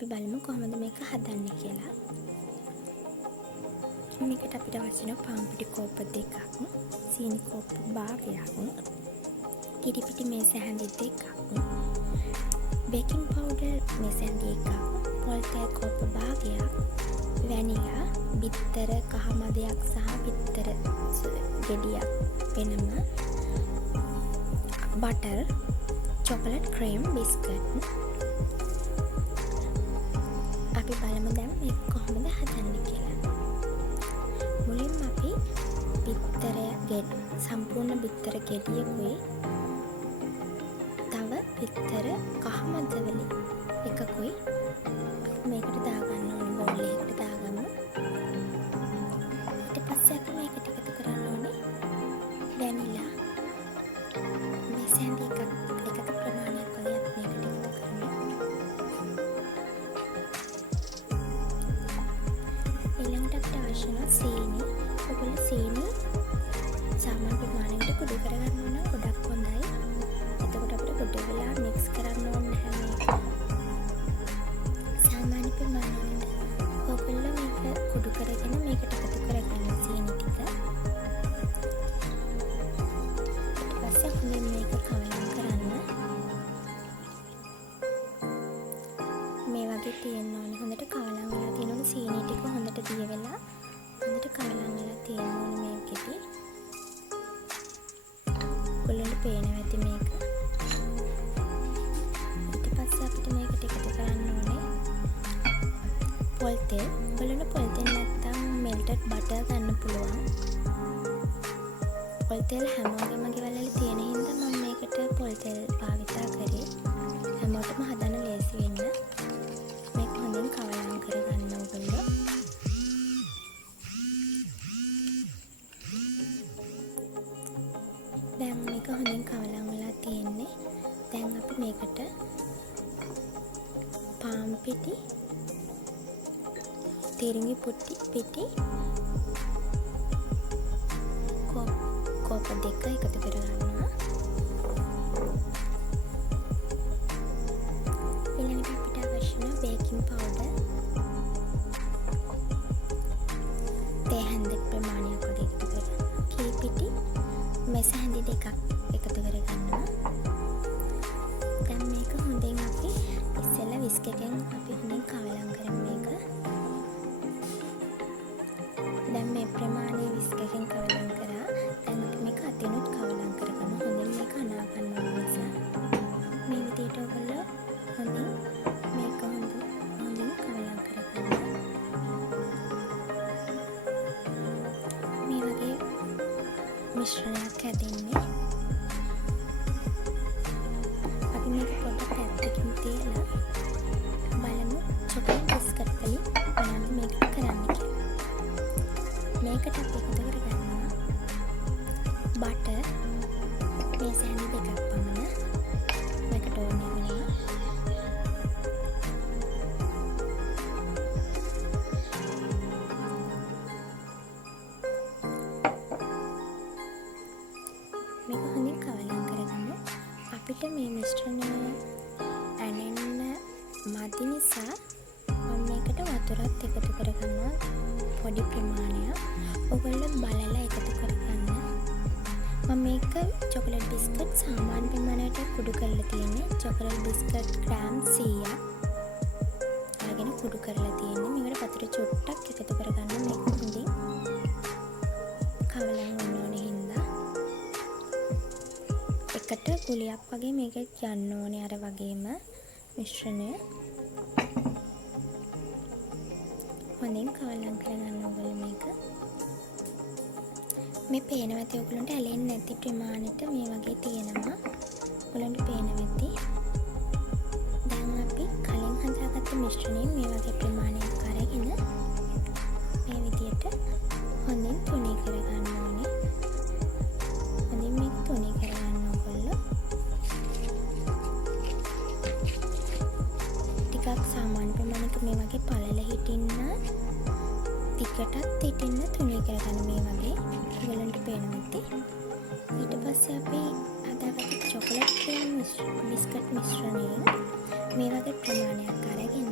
අපි බලමු කොහොමද මේක හදන්නේ කියලා. මේකට අපිට අවශ්‍ය වෙන පාන් පිටි කෝප්ප 2ක්, සීනි කෝප්ප භාගයක්, කිරි පිටි මේස හැඳි 2ක්, බේකින් පවුඩර් මේස හැඳි 1ක්, පොල් තෙල් කෝප්ප භාගයක්, වැනිලා, බිත්තර කහ මදයක් සහ බිත්තර ගෙඩියක් වෙනම, බටර්, චොකලට් ක්‍රීම්, බිස්කට්. අපි බලමු දැන් මේක කොහොමද හදන්නේ කියලා. මුලින්ම අපි සම්පූර්ණ බිත්තර ගෙඩියකුයි තව බිත්තර කහ මද වලින් එකකුයි මේකට දාගන්න ඕනේ බෝල් එකකට දාගමු. ඊට පස්සේ අපි මේකට එකතු කරන්න ඕනේ වැනිලා මේස හැඳි එකක ප්‍රමාණයක් වගේ අපි මේකට එකතු කරනවා. ඊළඟට අපිට අවශ්‍ය වෙන සීනි. ඔයගොල්ලෝ සීනි සාමාන්‍ය ප්‍රමාණයකට කුඩු කරගන්න ඕන ගොඩක් හොඳයි. එතකොට අපිට කුඩු වෙලා මික්ස් කරන්න ඕනේ නැහැ මේක. සාමාන්‍ය ප්‍රමාණයකට ඔයගොල්ලෝ මේක කුඩු කරගෙන මේකට එකතු කරගන්න සීනි ටික. ඊට පස්සේ හොඳින් මේක කවලම් කරන්න. මේ වගේ තියෙන්න ඕනේ. හොඳට කවලම් වෙලා තියෙනවනේ සීනි ටික හොඳට දිය වෙලා හොඳට කවලම් වෙලා තියෙන්න ඕනේ මේකෙදි. ඔයගොල්ලන්ට පේනවා ඇති මේක. ඊට පස්සේ අපිට මේකට එකතු කරන්න ඕනේ පොල් තෙල්. ඔයගොල්ලන්ට පොල් තෙල් නැත්තම් මෙල්ටඩ් බටර් ගන්න පුළුවන්. පොල් තෙල් හැමෝගෙම ගෙවල් වල තියෙන හින්දා මම මේකට පොල් තෙල් භාවිතා කරේ. හැමෝටම හදන්න ලේසි වෙන්න. මේක හොඳින් කවලම් කරගන්න ඕගොල්ලෝ. දැන් මේක හොඳින් කවලම් වෙලා තියෙන්නේ. දැන් අපි මේකට පාන් පිටි, තිරිඟි පිටි කෝප 2 එකතු කරගන්නවා. ඊළඟට අපිට අවශ්‍ය වෙන බේකින් පවුඩර් තේ හැඳි ප්‍රමාණයක් වගේ එකතු කරගන්නවා. කිරි පිටි මේස හැඳි 2ක් එකතු කරගන්නවා. දැන් මේක හොඳින් අපි ඉස්සෙල්ලා විස්ක් එකෙන් අපි හොඳින් කවලම් කරමු මේක. දැන් මේ ප්‍රමාණය විස්ක් එකෙන් කවලම් කරා. දැන් අපි මේක අතිනුත් කවලම් කරගමු. හොඳින් මේක අනා ගන්න ඕන නිසා මේ විදිහට ඔයගොල්ලෝ හොඳින් මේක හොඳින් කවලම් කරගන්න. මේ වගේ මිශ්‍රණයක් හැදෙන්නේ. අපි මේක පොඩ්ඩක් පැත්තකින් තියලා බලමු චොකලට් බිස්කට් වලින් මොනවද මේක කරන්න කියලා. මේකට අපි එකතු කරගන්නවා බටර් මේස හැඳි 2ක් පමණ. මේකට ඕනේ වෙනවා මේක හොඳින් කවලම් කරගන්න. අපිට මේ මිශ්‍රණය ඇනෙන්න මදි නිසා මම මේකට වතුරත් එකතු කරගන්නවා පොඩි ප්‍රමාණයක්. ඔයගොල්ලෝ බලලා එකතු කරගන්න. මම මේක චොකලට් බිස්කට් සාමාන්‍ය ප්‍රමාණයට කුඩු කරලා තියෙන්නේ. චොකලට් බිස්කට් ග්‍රෑම් 100ක් අරගෙන කුඩු කරලා තියෙන්නේ. මේකට වතුර චුට්ටක් එකතු කරගන්න. මේක හොඳින් කවලම් වෙන්න ඕනේ හින්දා එකට ගුලියක් වගේ මේක යන්න ඕනේ අර වගේම මිශ්‍රණය. හොඳින් කවලම් කරගන්න ඕගොල්ලෝ මේක. මේ පේනවා ඇති ඔයගොල්ලන්ට ඇලෙන්නේ නැති ප්‍රමාණයට මේ වගේ තියෙනවා. ඔයගොල්ලන්ට පේනවා ඇති. දැන් අපි කලින් හදාගත්ත මිශ්‍රණයෙන් මේ වගේ ප්‍රමාණයක් අරගෙන මේ විදියට හොඳින් තුනී කරගන්න ඕනේ. හොඳින් මේක තුනී කරගන්න ඕගොල්ලෝ. ටිකක් සාමාන්‍ය ප්‍රමාණයක මේ වගේ පළල හිටින්න දිගටත් හිටින්න තුනී කරගන්න මේ වගේ. ඔයගොල්ලන්ට පේනවා ඇති. ඊට පස්සේ අපි හදාගත්ත චොකලට් ක්‍රීම් බිස්කට් මිශ්‍රණයෙන් මේ වගේ ප්‍රමාණයක් අරගෙන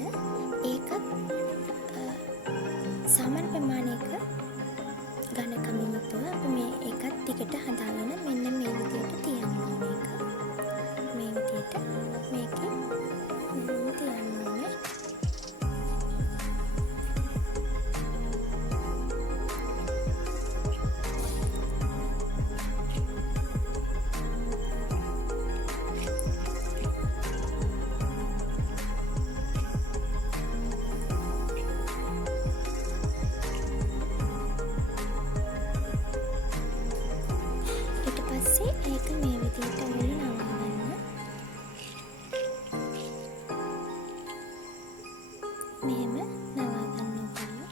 මෙහෙම නවා ගන්න ඕගොල්ලෝ.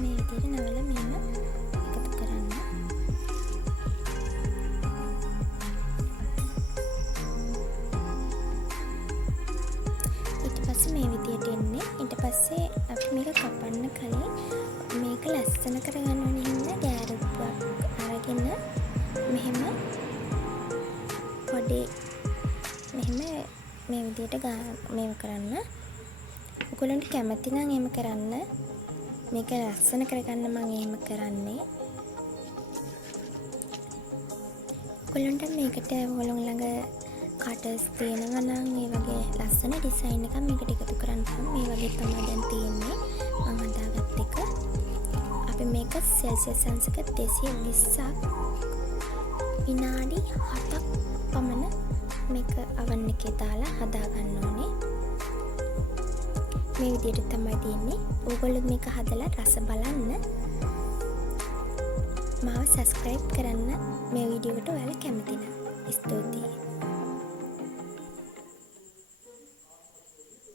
මේ විදිහට නවලා මෙහෙම එකතු කරන්න. ඊට පස්සේ මේ විදිහට එන්නේ. ඊට පස්සේ අපි මේක කපන්න කලින් මේක ලස්සන කරගන්න ඕනේ හින්දා ගෑරුප්පක් අරගෙන මෙහෙම පොඩි මෙහෙම මේ විදිහට මේව කරන්න. ඔයගොල්ලන්ට කැමති නම් එහෙම කරන්න. මේක ලස්සන කරගන්න මම එහෙම කරන්නේ. ඔයගොල්ලන්ට මේකට ඔයගොල්ලන් ළඟ කටර්ස් තියෙනවා නම් මේ වගේ ලස්සන ඩිසයින් එකක් මේකට එකතු කරන්න පුළුවන්. මේ වගේ තමයි දැන් තියෙන්නේ මම හදාගත්ත එක. අපි මේක සෙල්සියස් අංශක 220ක් විනාඩි 7ක් පමණ මේක oven එකේ දාලා හදා ගන්න ඕනේ. මේ විදිහට තමයි තියෙන්නේ. ඕගොල්ලෝ මේක හදලා රස බලන්න. මාව subscribe කරන්න මේ වීඩියෝ එකට ඔයාලා කැමති නම්. ස්තුතියි.